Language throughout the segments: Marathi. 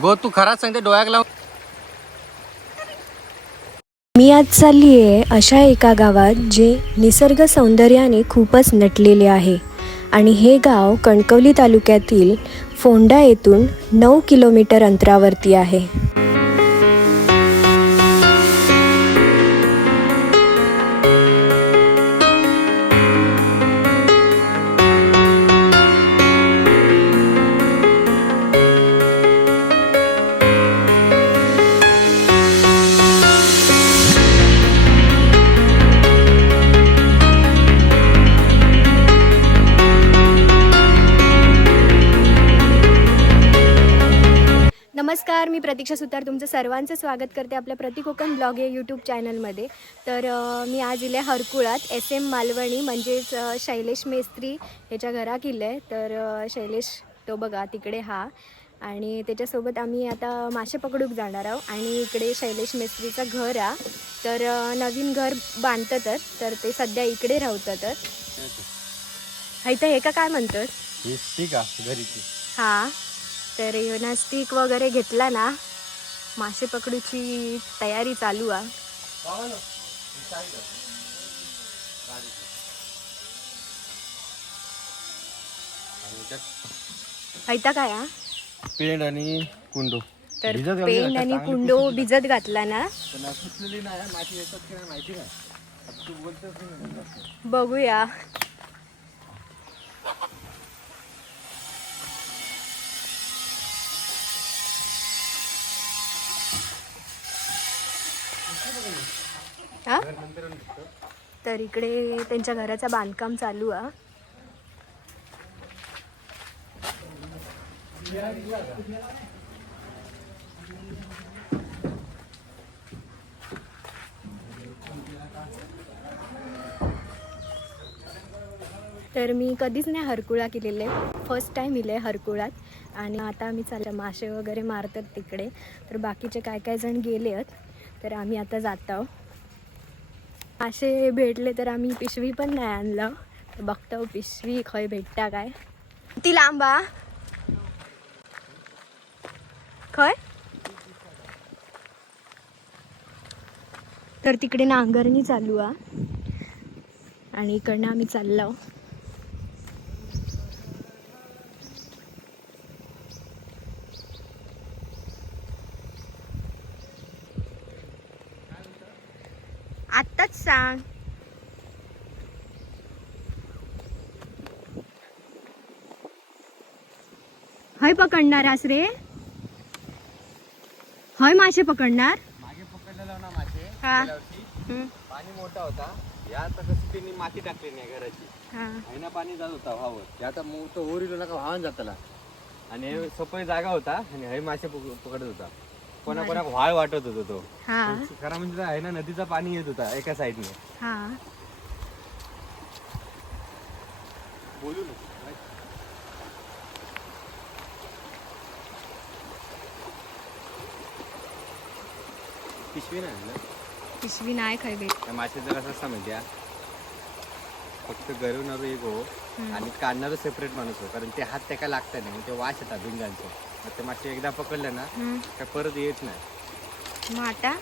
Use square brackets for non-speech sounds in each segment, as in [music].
गो तू खराच सांगते डोळ्याक लावून. मी आज चालली आहे अशा एका गावात जे निसर्ग सौंदर्याने खूपच नटलेले आहे. आणि हे गाव कणकवली तालुक्यातील फोंडा येथून नऊ किलोमीटर अंतरावरती आहे. नमस्कार मी प्रतीक्षा सुतार. तुमचं सर्वांचं स्वागत करते आपल्या प्रतिकोकण ब्लॉग या यूट्यूब चॅनलमध्ये तर मी आज इले हरकुळात एस एम मालवणी म्हणजेच शैलेश मेस्त्री ह्याच्या घरा किल्ले आहे तर शैलेश तो बघा तिकडे हा. आणि त्याच्यासोबत आम्ही आता मासे पकडूक जाणार आहोत आणि इकडे शैलेश मेस्त्रीचं घर आ. तर नवीन घर बांधतं तर ते सध्या इकडे राहतं तर हायतं हे का काय म्हणतात आहे हा. तर स्टिक वगैरे घेतला ना मासे पकडूची तयारी चालू आहे. ऐता काय हा? पेंड आणि कुंडू. तर पेंड आणि कुंडो भिजत घातला ना. पण हां? तर इकडे त्यांच्या घराचं बांधकाम चालू आहे. तर मी कधीच नाही हरकुळा केलेले. फर्स्ट टाईम इले हरकुळात. आणि आता आम्ही चाललं मासे वगैरे मारतात तिकडे. तर बाकीचे काय काय जण गेले आहेत. तर आम्ही आता जात आहोत. असे भेटले तर आम्ही पिशवी पण नाही आणलं. तर बघतो पिशवी खय भेटता काय. ती लांबा खय. तर तिकडे नांगरणी चालू आहे आणि इकडनं आम्ही चाललो. सांग हय पकडणार आस रे? हय मासे पकडणार? मागे पकडलेला ना मासे हा. गेल्या वर्षी. हम्म, पाणी मोठा होता. या आता कसं त्यांनी माती टाकली नाही घराची. हा. ना पाणी जात होता आता ओरिलो नका व्हावून जाताला. आणि हे सपय जागा होता आणि हे मासे पक- पकडत होता. कोणा कोणा व्हाळ वाटत होता तो. हा. खरा म्हणजे तो आहे ना नदीचा पाणी येत होता एका साईडने. हा. बोलू पिशवी नाही आणलं पिशवी नाही खाय भेट त्या माशाचा कसा असता माहिती? फक्त गरवणारं एक हो. आणि काढणारं सेपरेट माणूस हो कारण ते हात त्याला लागतं नाही ते वास येतात भिंगांचे. मग ते मासे एकदा पकडले ना हम्म. काय परत येत नाही. मग आता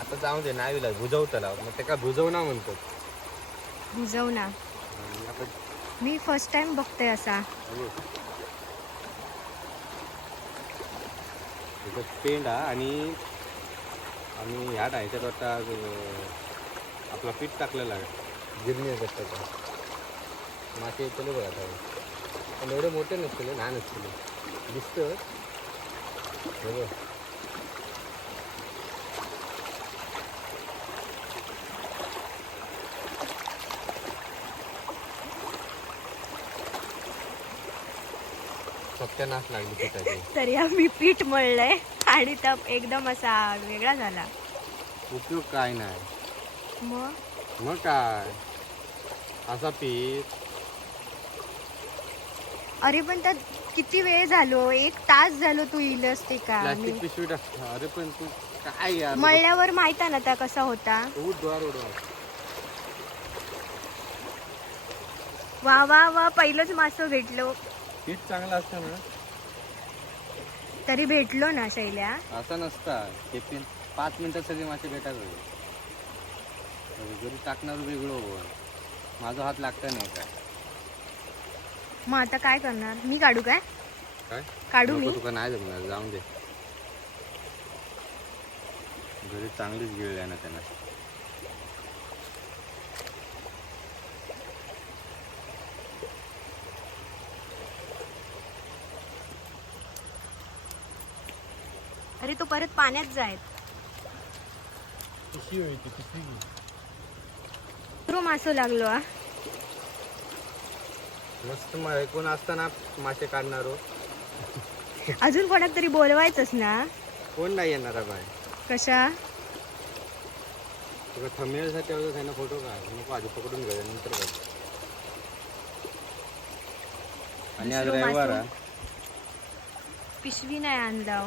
आता जाऊ दे नाही विला भुजवताला मग ते का भुजवणा म्हणतो. बुजव ना आणि आपण मी फर्स्ट टाइम बघते असा. पेंड हा आणि आणि ह्या आता अं, आपला पीठ टाकलेला आहे. गिरणी त्याचा मासे येतले बघा आता. पण एवढे मोठे नसतील लहान असतील. दिसतं बघ. सत्यानाश लागली पिठाची. तरी आम्ही पीठ मळलंय आणि त्या एकदम असा वेगळा झाला. उपयोग काय नाही. मग? मग काय? असा पीठ अरे पण त्यात किती वेळ झालो? एक तास झालो तू इलस ते का प्लास्टिक पिशवी टाक. अरे पण तू काय यार? मळल्यावर माहीत ना त्या कसा होता? उठ डोळा उडवा वा वा वा पहिलंच मासं भेटलो. पीठ चांगलं असतं ना? तरी भेटलो ना शैल्या. असं नसतं. ते तीन पाच मिनिटात सगळे मासे भेटायला जरी टाकणार वेगळं माझा हात लागता नाही काय? मग आता काय करणार? मी काढू काय? काय? काढू नको मी. तुका नाही जमणार जाऊन दे. घरी चांगलीच गिळली ना त्यांना. अरे तो परत पाण्यात जायत पिशवी होती पिशवी रो मासो लागलो हा. मस्त मग कोण असताना मासे काढणार हो. अजून कोणाक तरी बोलवायचंच ना. कोण नाही येणार बाय कशा? तुला वगैरे त्यांना फोटो काढ. नको आधी पकडून घ्या नंतर काढ आणि आज दुसरं रविवार मासं. आहे. पिशवी नाही आणला.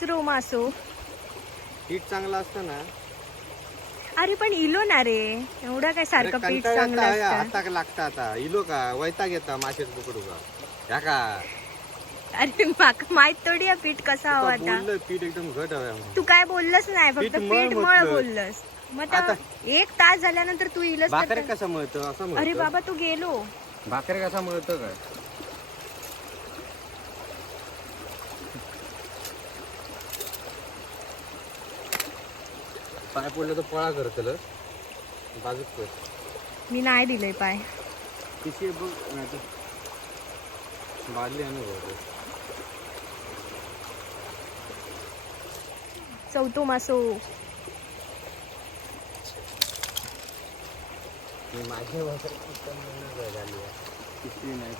तिसरो मासो पीठ चांगलं असतं ना. अरे पण इलो ना रे. एवढा काय सारखं पीठ चांगलं असतं. लागतं आता. इलो का? वैताग येता मासेच पकडू का ह्या का? अरे माका माहीत थोडी आहे पीठ कसा हवा आता बोललं पीठ एकदम घट हवं. तू काय बोललंच नाही फक्त पीठ मळ पीठ मळ म्हटलं. बोललंस. मग आता- आता एक तास झाल्यानंतर तू इलस कसं मळतं? असं अरे मळतं बाबा तू गेलो. भाकरे कसा मळतं काय? पाय पडलं तर पळा करतल बाजूक कर मी नाही दिलंय पाय. पिशवी बघ नाही तर बादली आणू बघ चौथो मासो. माझे भाकरी झाली नाही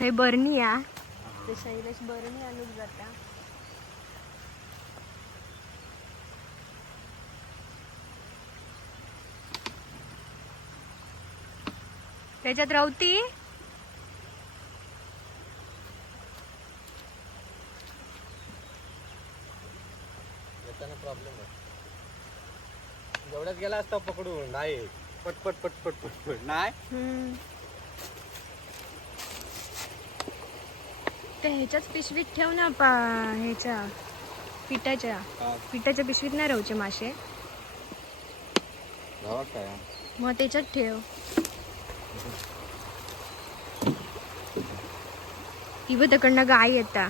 हे बरणी या. ते शैलेश बरणी आणून जाता. त्याच्यात रावती प्रॉब्लेम जेवढ्यात गेला असता पकडून नाही. पटपट पटपट पटपट नाही. ते ह्याच्याच पिशवीत ठेव ना पा ह्याच्या पिठाच्या. पिठाच्या पिशवीत नाही राहूचे मासे. मग त्याच्यात ठेव. इव तकडनं गाय येता.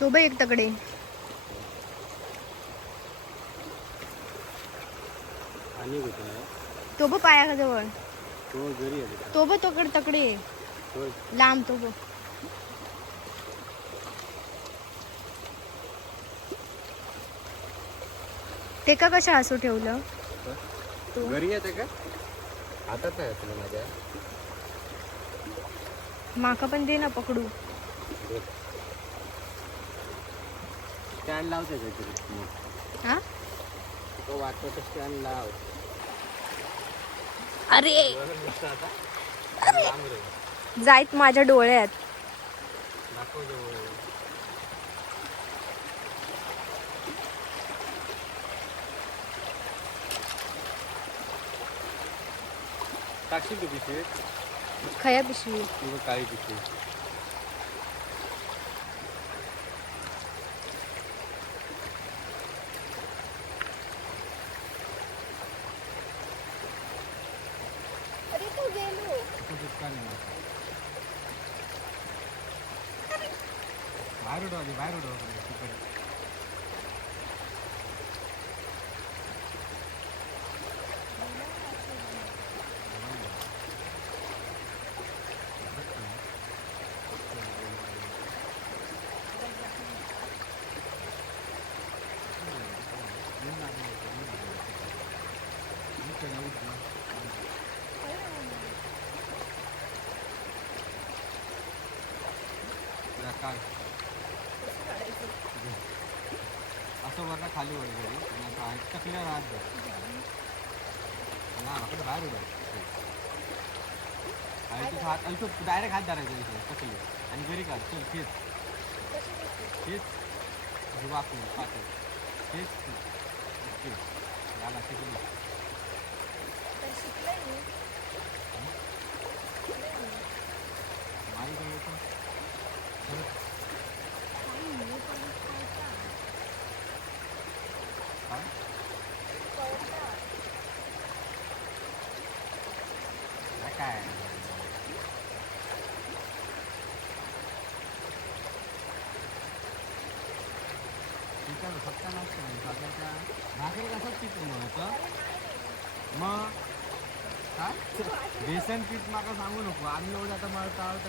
तो बघ एक तकडे आणि कुठे नाही तो बघ पायाजवळ. तो घरी तो बघ तकड. लांब तो बघ. ते का कशा हसू ठेवलं? तो. घरी येते का? हातात नाही तुला माझ्या. माका पण दे ना पकडू. स्टँड लावते हा तो वाटतं स्टँड लाव. अरे. बरं नुसतं आता लांब रे जायत माझ्या डोळ्यात. दाखव जवळ टाकशील तू पिशवी खया पिशवी. किंवा काळी पिशवी. तू दुकान आहे माझं. काढ असं वरनं खाली वर घरी. आणि असं आहे टकल्या राहत ना आपलं बाहेर उडव. आणि तुझा हात आणि तो डायरेक्ट हात धरायचा इथे टकली. आणि घरी काढ. चल खेच. खेच. वाकून पाकून. खेच ओके. याला शिकली माई गळ्याचं काय काय काय चिकन फक्त नसतं सध्याच्या भाकरी कसं पीठ होतं मग? काय? बेसन पीठ माका सांगू नको. आम्ही एवढं आता मळता आहोत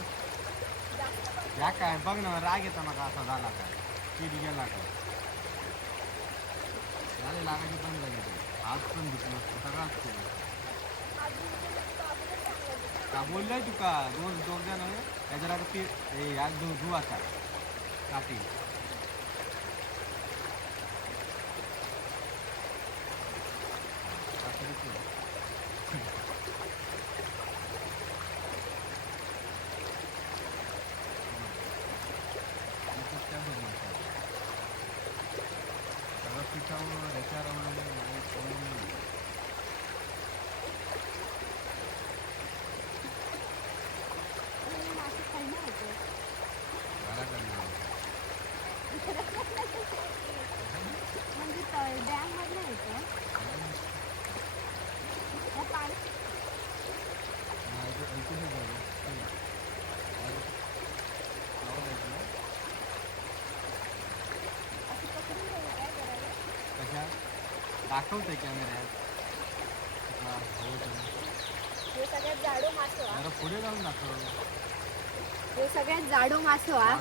या काय? बघ ना राग येतो मका असा झाला काय? पीठ गेला काय? झाले लागायची पण झाली आज पण दुखलं सगळाच केलं. का बोललंय तुका दोन दोन जण याच्या आता पीठ हे या धु धु आता. Oh my. दाखवतंय कॅमेऱ्यात हा, हो. हे सगळ्यात जाडो मासो हा. जरा पुढे जाऊन दाखव. हे सगळ्यात जाडो मासो हा.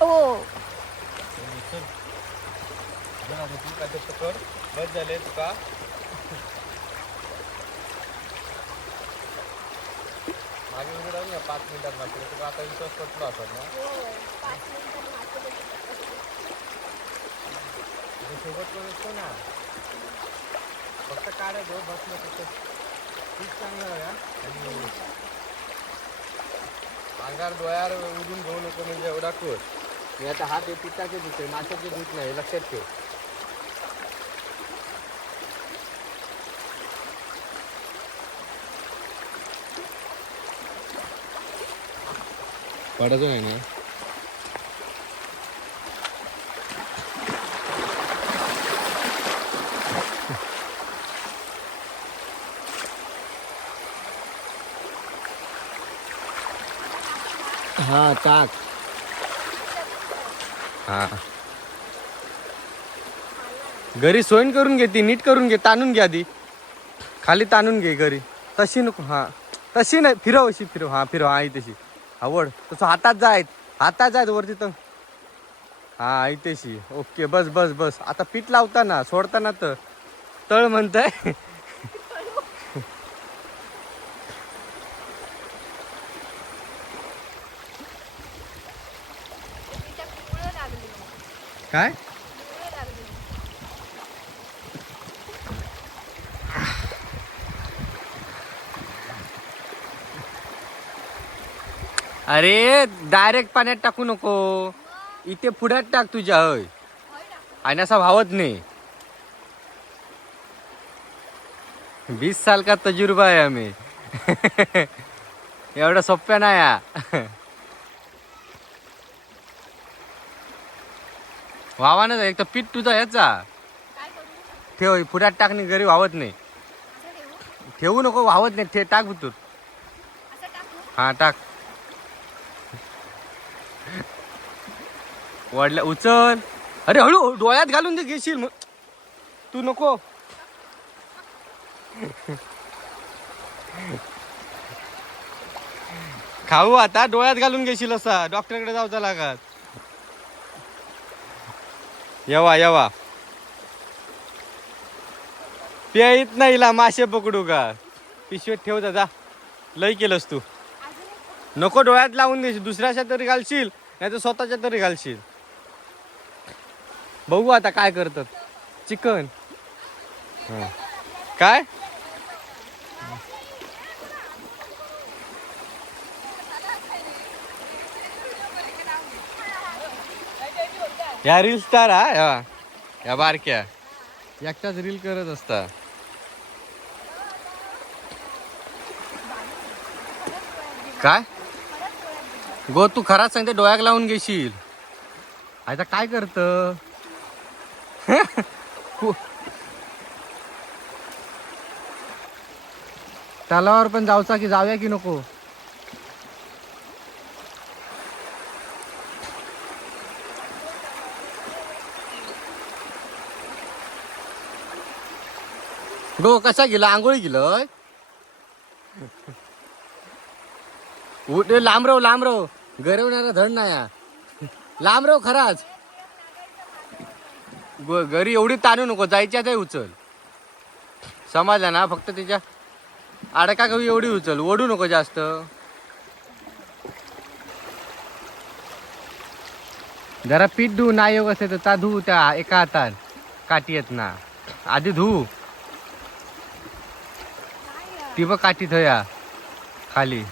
ओ चल जरा तू काय तर कर. बस झाले तुका. वगैरे राहून या पाच मिनिटात मात्र. तुका आता विश्वास पटलो असेल ना? तुझ्या सोबत कोण असतो ना? फक्त काढायचो बसलं फक्त. खूप चांगलं हा. आणि अंगार डोळ्यावर उडून घेऊ नको म्हणजे एवढा कोस. मी आता हात हे पिठाचे धुते माशाचे धुत नाही लक्षात ठेव. पडायचं नाही ना. हा ताक हा. घरी सोयन करून घे ती नीट करून घे ताणून घे आधी. खाली ताणून घे घरी. तशी नको हा. तशी नाही फिरव अशी फिरव. हा फिरव आई तशी. आवड. तसं हातात जायत हातात जायत वरती तर. हा आई तशी ओके बस बस बस. आता पीठ लावताना सोडताना तर. तळ म्हणताय. काय? अरे डायरेक्ट पाण्यात टाकू नको. इथे पुढ्यात टाक तुझ्या हय. आणि असा भावत नाही. बीस साल का तजुर्बा आहे आम्ही. [laughs] एवढं सोप्या नाही हा. [laughs] वावानच एक तर पीठ तुझा ह्याचा. ठेव पुढ्यात टाकणे घरी वावत नाही. ठेवू? नको वावत नाही ठे टाक तू हा टाक. वाढल्या उचल. अरे हळू डोळ्यात घालून दे घेशील मग. तू नको. खाऊ आता डोळ्यात घालून घेशील असा. डॉक्टरकडे जाऊचा लागत येवा येवा. प्यायत नाही हिला मासे पकडू का? पिशवीत ठेव जा, जा. लय केलंस तू. नको डोळ्यात लावून देशील दुसऱ्याच्या तरी घालशील नाही तर स्वतःच्या तरी घालशील. बघू आता काय करतात. चिकन. काय? या रील स्टार हा? या- या बारक्या. एकटाच रील करत असता. काय? गो तू खराच सांगते डोळ्याक लावून घेशील. आता काय करत? [laughs] तलावावर पण जाऊचा की जाऊया की नको? गो कसा गेला? आंघोळी गेलं [laughs] उठ लांब राव लांब राव गरवणारा धड नाही हा. लांब राव खराच. ग- घरी एवढी ताणू नको जायच्या ते उचल. समजला ना फक्त त्याच्या अडका कवी एवढी उचल ओढू नको जास्त. जरा पीठ धुवू ना योग असेल तर ता धुवू त्या एका हातात काठी येत ना. आधी धुवू ती बघ काठी थया खाली.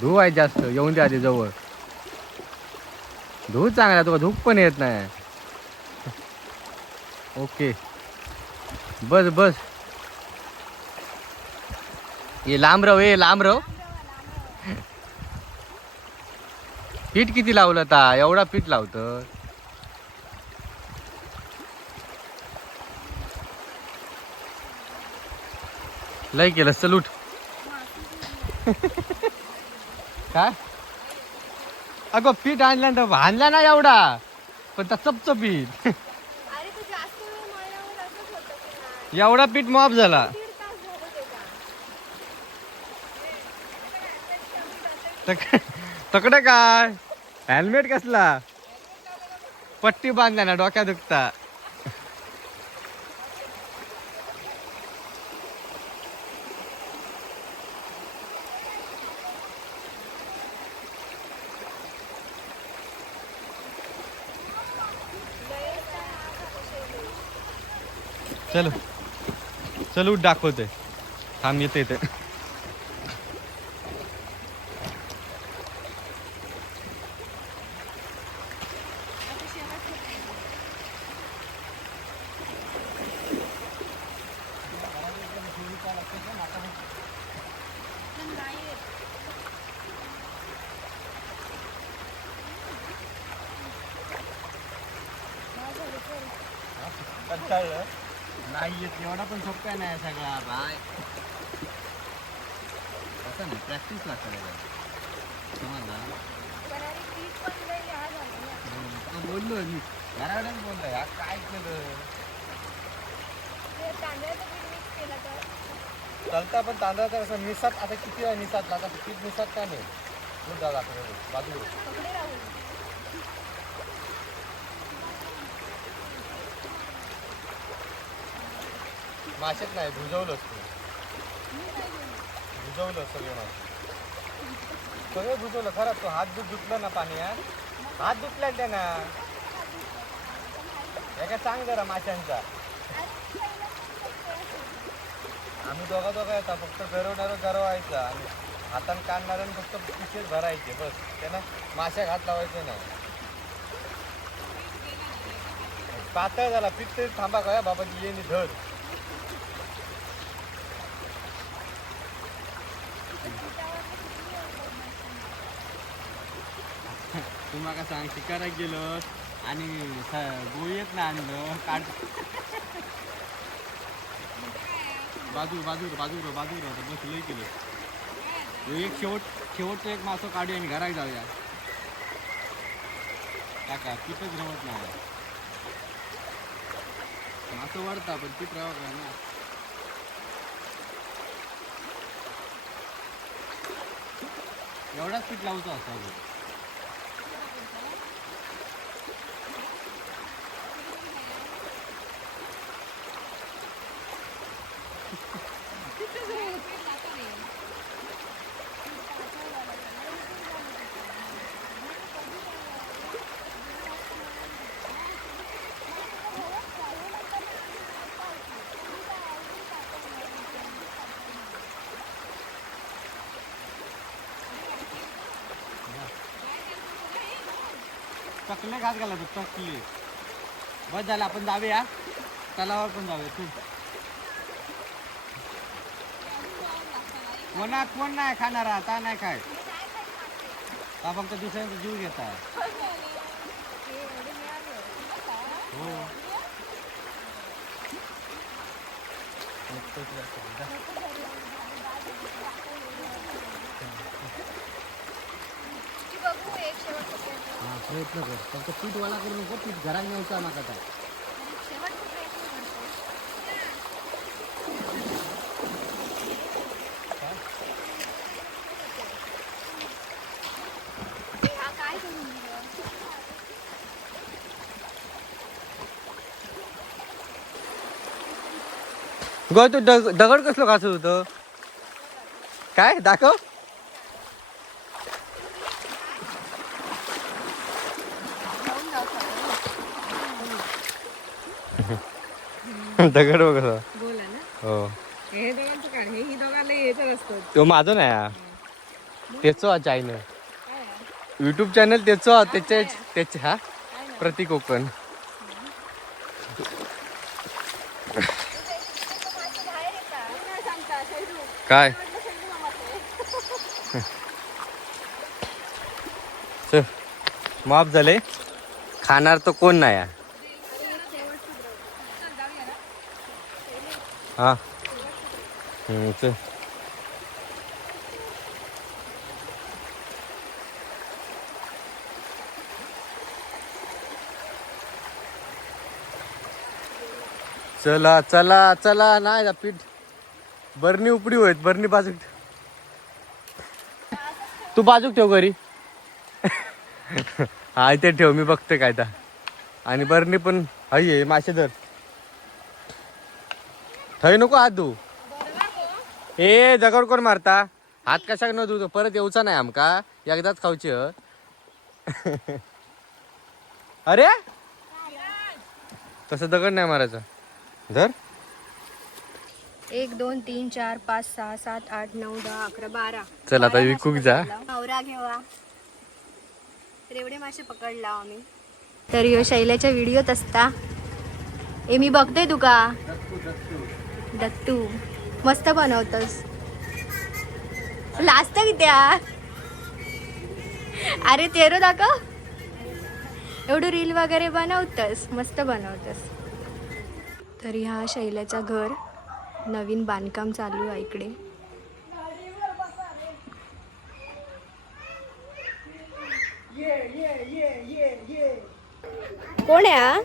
धू आहे जास्त येऊन दे आधी जवळ. धू चांगला तुला धूप पण येत नाही. ओके. बस बस. ये लांब राव ये लांब राव पीठ किती लावलं ता? एवढा पीठ लावतं. लय केलं सलूट [laughs] काय? अगं पीठ आणला ना एवढा. पण त्या की नाही? एवढा पीठ माफ झाला. तकडे काय? हेल्मेट कसला? पट्टी बांधल्या ना डोक्या दुखता. चलो. चल उठ दाखवते थांब येते इथे कंटाळलं नाही येत एवढा पण सोपा नाही सगळा बाय असं नाही प्रॅक्टिस लागतं त्याला. समजला पण अरे पीठ पण लय लिहा झालं ना तो बोललो मी. घराकडेच बोललो या काय केलं? चालता पण तांदळाचा कसं निसात आता किती वेळा निसात? आता पीठ निसात का नाही? लागतं बाजू मासेच नाही भुजवलंच तू भुजवलं. सगळे मासे सगळे भुजवलं खरं तो हात दूध धुतलं ना पाण्यात हात धुतल्या त्या ना एका सांग जरा माशांचा. आम्ही दोघा दोघा येतात फक्त गरवणार व्हायचा आणि हातानं काढणार फक्त पिशेच भरायचे बस. त्यांना माश्या घात लावायचे नाही. पातळ झाला पीठ तरी थांबा काय बाबा ये धर. तू सांग शिकायला गेलो आणि गोळीत ना आणलं काढ. बाजू बाजू बाजू बाजू बस लय केलं. एक शेवट शेवटचं एक मासो काढूया आणि घराक जाऊया. काका तिथंच रमत नाही. मासं वाढता पण ती राहत नाही. ना एवढाच पीठ लावतो असा चकले घास घाला चकले. बस झालं आपण जाऊया. तलावावर पण जाऊया तू कोणा कोण नाही खाणार आता नाही काय का फक्त दुसऱ्यांचा जीव घेता. हो हा प्रयत्न कर. फक्त पीठ वाला करू नको पीठ घरात न्यायचा नका काय ग तू दग दगड कसलं घासत होतं? काय? दाखव. दगड बघ कसा बोला ना. हो. हे दोघांचं काय? हे ही दोघांना येतच असतं. तो माझं नाही हा. त्याचं हा चॅनल युट्यूब चॅनल त्याचं हा, त्याच्या त्याचे हा? प्रतीक कोकण काय? चल, माफ झाले. खाणार तर कोण नाही आहे. हा. चल. चला चला चला नाही पीठ. बरणी उपडी होत बरणी बाजूक ठेव. तू बाजूक ठेव घरी. [laughs] हा इथे ठेव मी बघते काय तर आणि बरणी पण हाय आहे मासे धर. थंय नको हात धू. ए दगड कोण मारता? हात कशाक न धुतो? परत येऊचा नाही आमका. एकदाच खाऊची. [laughs] अरे? तसं दगड नाही मारायचं. धर. एक दोन तीन चार पाच सहा सात आठ नऊ दहा अकरा बारा. चल आता विकूक जा. आवरा घेवा. तर एवढे मासे पकडला आम्ही. तर ह्यो शैल्याच्या व्हिडिओत असता. ए मी बघते तुका. दत्तू. मस्त बनवतस. लास्ट कित्या अरे तेरो दाखव. एवढं रील वगैरे बनवतस. मस्त बनवतस. तर ह्या शैल्याचं घर. नवीन बांधकाम चालू आहे इकडे. कोण आहे हा?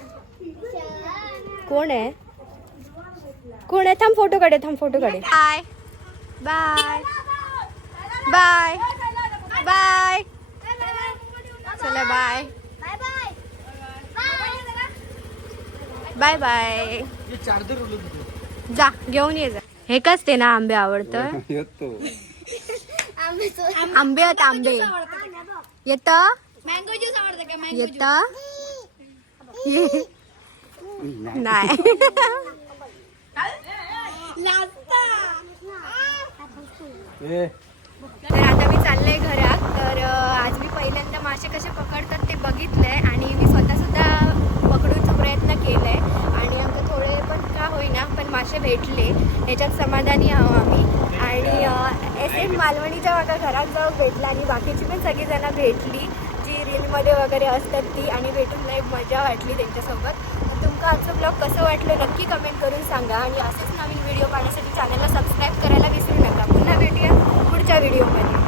कोण आहे? कोण आहे? थांब फोटो काढे थांब फोटो काढे. बाय बाय बाय बाय चला बाय बाय बाय जा घेऊन ये जा. हे कस ते ना आंबे आवडतं? [laughs] आंबे आहेत आंबे. येत? मँगो ज्यूस आवडतं का? मँगो येत? नाही. तर आता मी चाललंय घरात तर आज मी पहिल्यांदा मासे कसे पकडतात ते बघितलंय आणि मी स्वतः सुद्धा पकडूचा प्रयत्न केलाय. आणि का पण मासे भेटले. याच्यात समाधानी आहो आम्ही. आणि एस एम मालवणीच्या माझ्या घरात जाऊन भेटला आणि बाकीची पण सगळीजणं भेटली. जी रीलमध्ये वगैरे असतात ती. आणि भेटून लई मजा वाटली त्यांच्यासोबत. तुमका आजचं ब्लॉग कसं वाटलं नक्की कमेंट करून सांगा. आणि असेच नवीन व्हिडिओ पाहण्यासाठी चॅनलला सबस्क्राईब करायला विसरू नका. पुन्हा भेटूया पुढच्या व्हिडिओमध्ये